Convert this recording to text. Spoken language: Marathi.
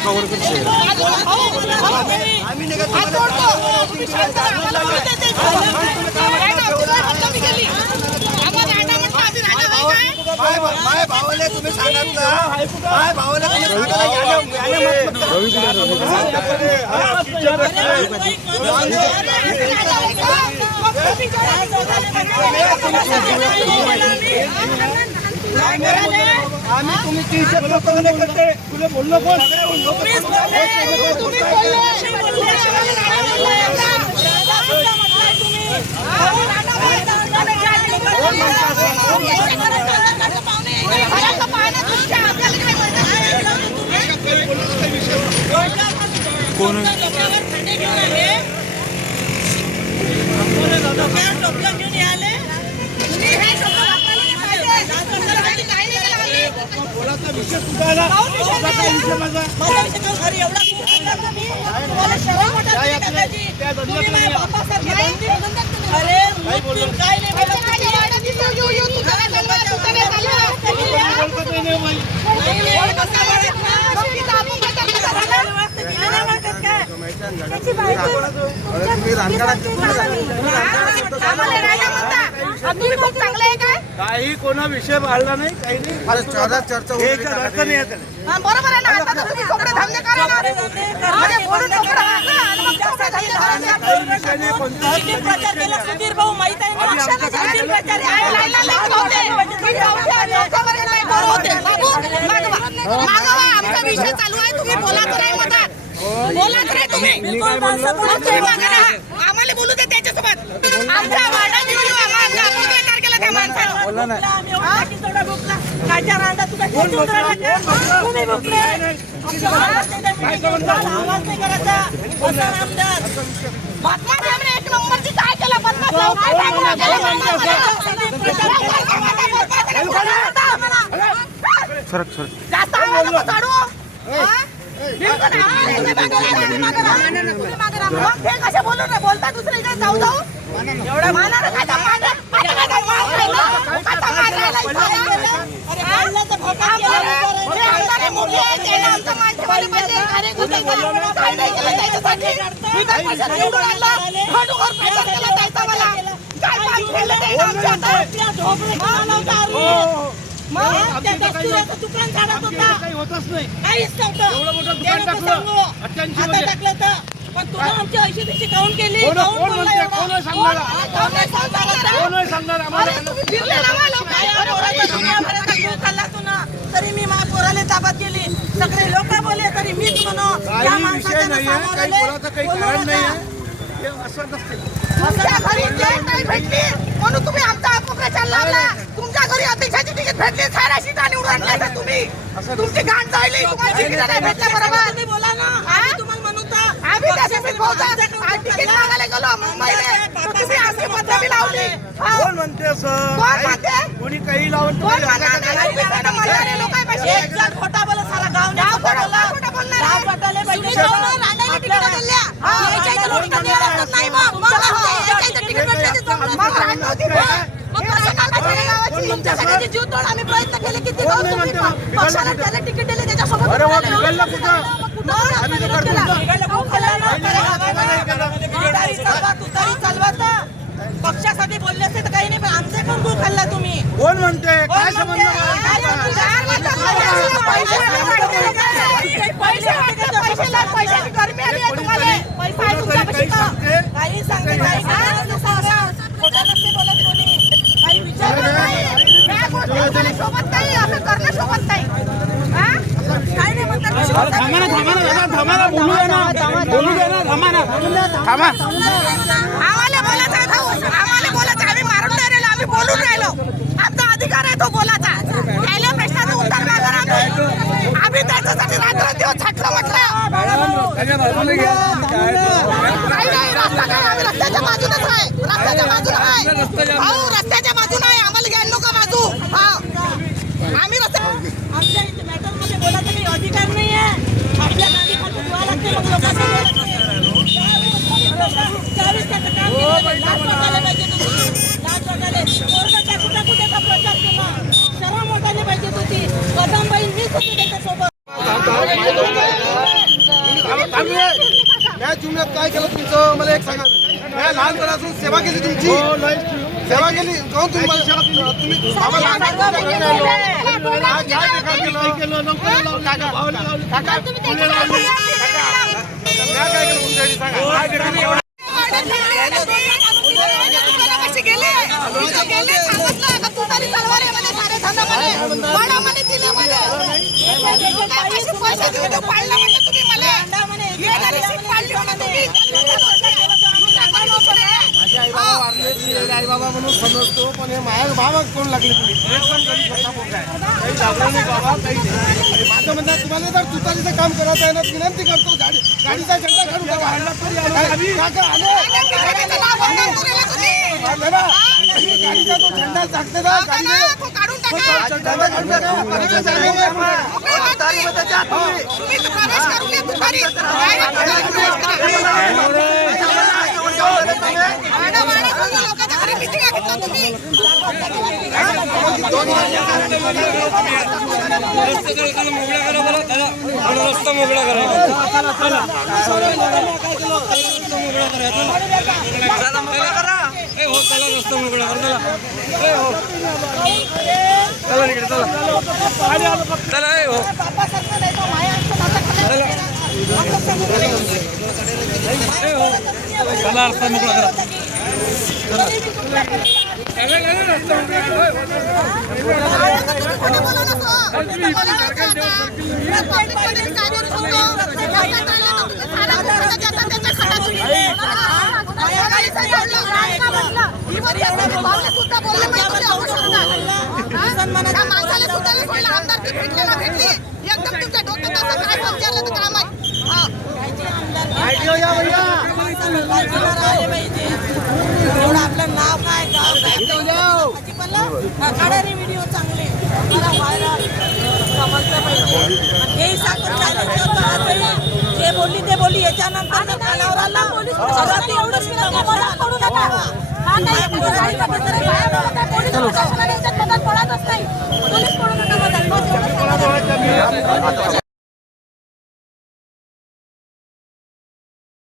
कव्हर करते माय भावाले तुम्ही सांगितलं माय भावाले आम्ही तुम्ही ती इज्जत लोकांना करते तुला बोललो कोण कोण बोलाचा विषय सुधारला काही कोणा विषय वाढला नाही काही नाही चर्चा बरोबर आहे ना आता तुम्ही थोडे धंदे करा ना बोलून प्रचार केला सुधीर भाऊ माहित आहे आमचा विषय चालू आहे तुम्ही बोला तर नाही मधात बोला तर तुम्ही आम्हाला बोलू दे त्याच्यासोबत आमच्या वार्डाची त्या माणसाला एक नंबरची काय केलं जास्त कसे बोलू ना बोलता दुसरीकडे जाऊ जाऊ एवढा दुकान काढत होता काही होतच नाही काहीच नव्हतं पण तुला आमची ऐशी दिवशी काउंट केली तरी मी माझ्या पोराला ताब्यात केली सगळे लोक बोलले तरी मीच म्हणू तुमच्या घरी नाही भेटली म्हणून तुम्ही आमचा अपप्रचार लावला तुमच्या घरी अध्यक्षाची तिकीट भेटली साऱ्या सीटा निवडून आणल्या तुम्ही तुमची गांड जाळली तुम्हाला तिकीट नाही भेटल्या बरोबर तुम्ही बोला ना तुम्हाला म्हणू तर आम्ही त्यासाठी तिकीट मागायला गेलो मुंबईला तुम्ही अशी पद्धती लावली कोण म्हणते असं कोण म्हणते कोणी काही लावून कोण म्हणणारे लोक एक जण खोटा बोला साला गाव खोटा बोलणार गाव पटाले पाहिजे रांडाला तिकीट दिल्या याच्या इथे लोक नाही मग तुमच्या सगळ्यांची जीव तोड आम्ही प्रयत्न केले किती पक्षाला त्याला तिकीट दिले त्याच्यासोबत पक्षासाठी बोलले असते तर काही नाही पण आमचे पण गुळ खाल्ला तुम्ही कोण म्हणते काय संबंध पैशाची गरमी आली आहे तुम्हाला पैसा आहे तुमच्यापाशी काही सांगते सोबत नाही असं करणं सोबत नाही काय नाही म्हणतात आम्हाला बोलायचं आम्ही मारून नाही राहिलो आम्ही बोलून राहिलो आमचा अधिकार आहे तो बोलायचा पहिल्या प्रश्नाचं उत्तर मागणार आम्ही त्याच्यासाठी रात्र दिवस छाटलं म्हटलं रस्ता काय आम्ही रस्त्याच्या बाजूनच आहे रस्त्याच्या बाजूला आहे रस्त्याच्या बाजूला आहे आम्हाला घ्यायला नको बाजू आम्ही रस्त्या आमच्या इथे मॅटरमध्ये बोलायचा काही अधिकार नाही आहे आपल्या गाडी खाली धुवा लागते मग लोकांना प्रचार केला शरम वाटायला पाहिजे होती कदमबाई मीच होती त्याच्यासोबत या जीवनात काय केलं तुमचं मला एक सांगा. या लहानपणापासून सेवा केली तुमची, सेवा केली काहून तुम्ही मला सेवा केली? तुम्ही आम्हाला आज काय केलं? काका, काय केलं तुमच्यासाठी सांगा. कसे गेले गेले सांगितलं का तू तरी तलवार आहे म्हणे सारे धंदा म्हणे मला म्हणे दिले म्हणे पैसे देऊन पाळला म्हणे तुम्ही मला ये घरी सीट पाळली म्हणे तुम्ही आई बाबा म्हणून समजतो, पण हे माझ्या बाबा कोण लागले तुम्ही एकदम गरीब छोटा पोरगा आहे. काही लागलं नाही बाबा, काही नाही. माझं म्हणणं आहे, तुम्हाला जर तुतारीचं काम करायचं आहे ना, विनंती करतो गाडीचा झेंडा काढून टाका. काका आले ना, गाडीचा तो झेंडा टाकते ना, गाडीने काढून टाका झेंडा काढून टाका. परत जागेवर तुम्ही प्रवेश करून घ्या तुतारी लोकांच्या घरी मिटिंग घेतला तुम्ही रस्ता मोकळा करा. हो चला रस्ता मोकळा करा. चला इकडे चला चला हो चला रस्ता मोकळा करा. एकदम तुमच्या डोक्यात असं काय विचारलं तर काम आहे. एवढं आपलं नाव काय गाव काय व्हिडिओ चांगले समजलं पाहिजे. हे सांगून जे बोलली ते बोलली याच्यानंतर पोलीस